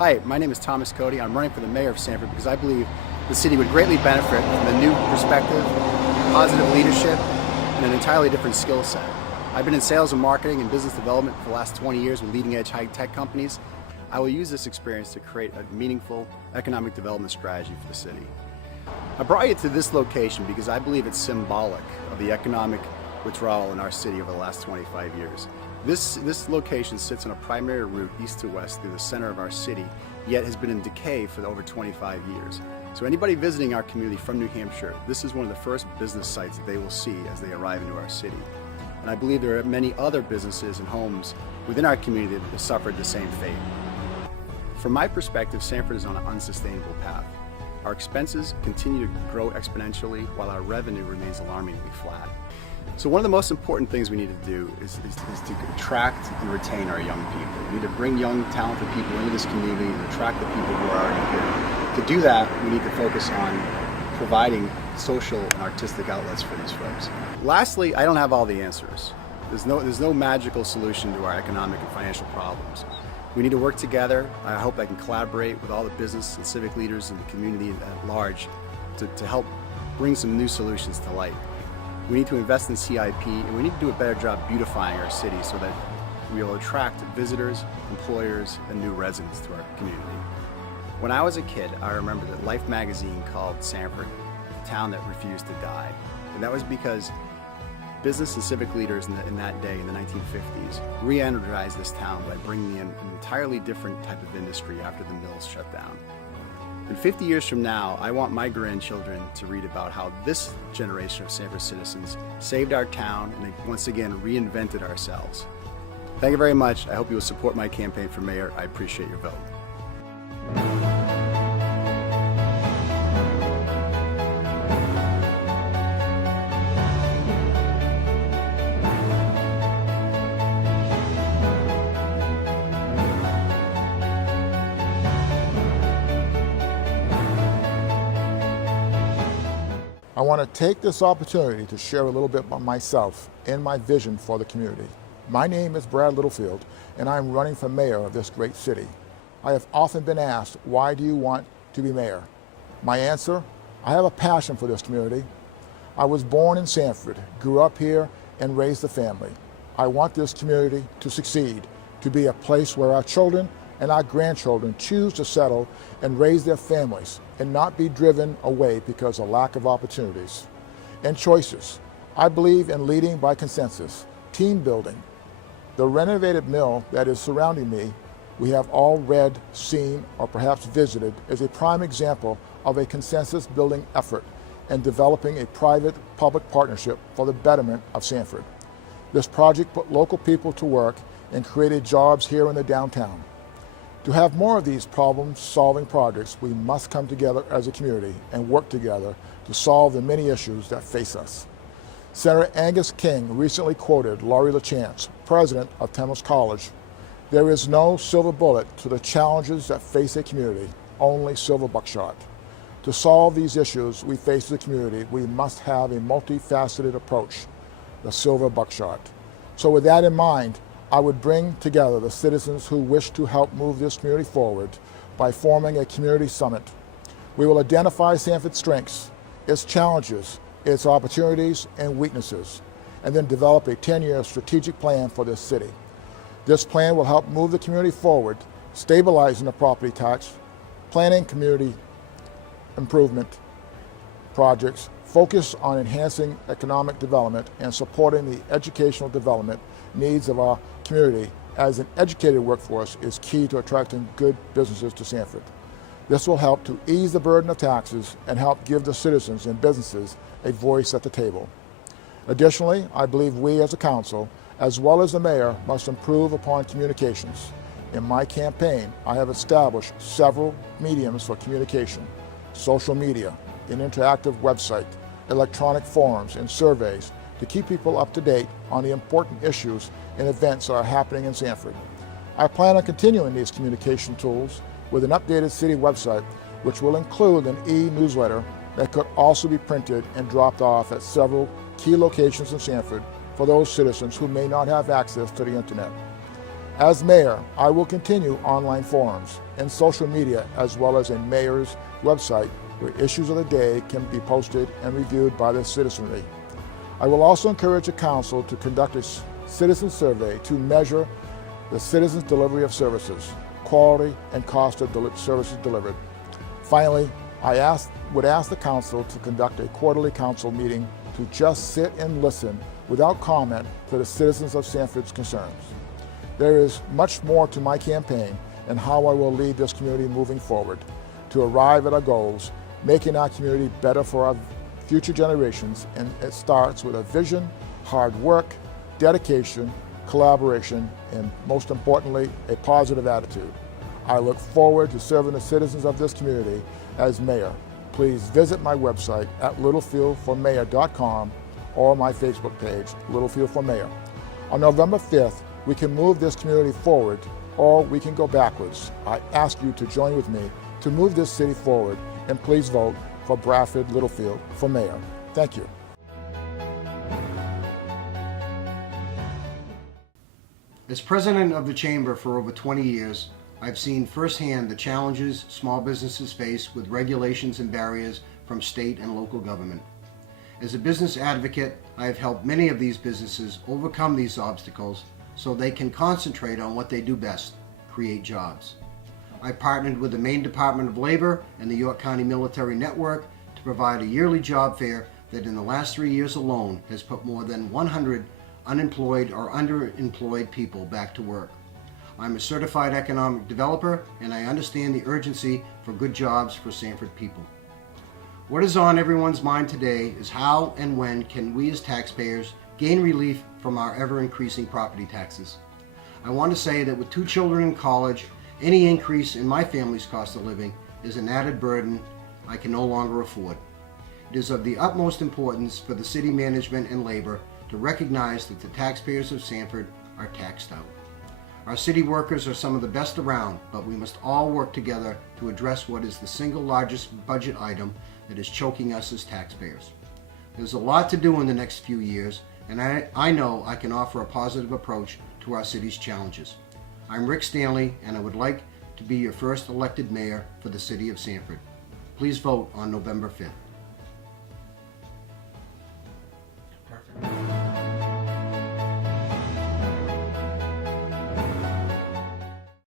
Hi, my name is Thomas Cody. I'm running for the mayor of Sanford because I believe the city would greatly benefit from a new perspective, positive leadership, and an entirely different skill set. I've been in sales and marketing and business development for the last 20 years with leading-edge high-tech companies. I will use this experience to create a meaningful economic development strategy for the city. I brought you to this location because I believe it's symbolic of the economic withdrawal in our city over the last 25 years. This location sits on a primary route east to west through the center of our city, yet has been in decay for over 25 years. So anybody visiting our community from New Hampshire, this is one of the first business sites that they will see as they arrive into our city. And I believe there are many other businesses and homes within our community that have suffered the same fate. From my perspective, Sanford is on an unsustainable path. Our expenses continue to grow exponentially while our revenue remains alarmingly flat. So one of the most important things we need to do is to attract and retain our young people. We need to bring young, talented people into this community and attract the people who are already here. To do that, we need to focus on providing social and artistic outlets for these folks. Lastly, I don't have all the answers. There's no magical solution to our economic and financial problems. We need to work together. I hope I can collaborate with all the business and civic leaders in the community at large to help bring some new solutions to light. We need to invest in CIP, and we need to do a better job beautifying our city so that we will attract visitors, employers, and new residents to our community. When I was a kid, I remember that Life magazine called Sanford the town that refused to die. And that was because business and civic leaders in that day, in the 1950s, re-energized this town by bringing in an entirely different type of industry after the mills shut down. And 50 years from now, I want my grandchildren to read about how this generation of Sanford citizens saved our town and once again reinvented ourselves. Thank you very much. I hope you will support my campaign for mayor. I appreciate your vote. I want to take this opportunity to share a little bit about myself and my vision for the community. My name is Brad Littlefield, and I'm running for mayor of this great city. I have often been asked, why do you want to be mayor? My answer, I have a passion for this community. I was born in Sanford, grew up here, and raised a family. I want this community to succeed, to be a place where our children and our grandchildren choose to settle and raise their families and not be driven away because of lack of opportunities and choices. I believe in leading by consensus, team building. The renovated mill that is surrounding me, we have all read, seen, or perhaps visited, is a prime example of a consensus building effort and developing a private-public partnership for the betterment of Sanford. This project put local people to work and created jobs here in the downtown. To have more of these problem-solving projects, we must come together as a community and work together to solve the many issues that face us. Senator Angus King recently quoted Laurie LaChance, president of Thames College, "There is no silver bullet to the challenges that face a community, only silver buckshot." To solve these issues we face as a community, we must have a multifaceted approach, the silver buckshot. So with that in mind, I would bring together the citizens who wish to help move this community forward by forming a community summit. We will identify Sanford's strengths, its challenges, its opportunities and weaknesses, and then develop a 10-year strategic plan for this city. This plan will help move the community forward, stabilizing the property tax, planning community improvement projects, focus on enhancing economic development and supporting the educational development needs of our community, as an educated workforce is key to attracting good businesses to Sanford. This will help to ease the burden of taxes and help give the citizens and businesses a voice at the table. Additionally, I believe we as a council, as well as the mayor, must improve upon communications. In my campaign, I have established several mediums for communication: social media, an interactive website, electronic forums, and surveys to keep people up to date on the important issues and events that are happening in Sanford. I plan on continuing these communication tools with an updated city website, which will include an e-newsletter that could also be printed and dropped off at several key locations in Sanford for those citizens who may not have access to the internet. As mayor, I will continue online forums and social media as well as a mayor's website where issues of the day can be posted and reviewed by the citizenry. I will also encourage the council to conduct a citizen survey to measure the citizens' delivery of services, quality and cost of services delivered. Finally, I would ask the council to conduct a quarterly council meeting to just sit and listen without comment to the citizens of Sanford's concerns. There is much more to my campaign and how I will lead this community moving forward to arrive at our goals, making our community better for our future generations, and it starts with a vision, hard work, dedication, collaboration, and most importantly, a positive attitude. I look forward to serving the citizens of this community as mayor. Please visit my website at littlefieldformayor.com or my Facebook page, Littlefield for Mayor. On November 5th, we can move this community forward or we can go backwards. I ask you to join with me to move this city forward, and please vote for Bradford Littlefield for mayor. Thank you. As president of the Chamber for over 20 years, I've seen firsthand the challenges small businesses face with regulations and barriers from state and local government. As a business advocate, I have helped many of these businesses overcome these obstacles so they can concentrate on what they do best, create jobs. I partnered with the Maine Department of Labor and the York County Military Network to provide a yearly job fair that in the last 3 years alone has put more than 100 unemployed or underemployed people back to work. I'm a certified economic developer and I understand the urgency for good jobs for Sanford people. What is on everyone's mind today is how and when can we as taxpayers gain relief from our ever-increasing property taxes. I want to say that with 2 children in college, any increase in my family's cost of living is an added burden I can no longer afford. It is of the utmost importance for the city management and labor to recognize that the taxpayers of Sanford are taxed out. Our city workers are some of the best around, but we must all work together to address what is the single largest budget item that is choking us as taxpayers. There's a lot to do in the next few years, and I know I can offer a positive approach to our city's challenges. I'm Rick Stanley, and I would like to be your first elected mayor for the city of Sanford. Please vote on November 5th. Perfect.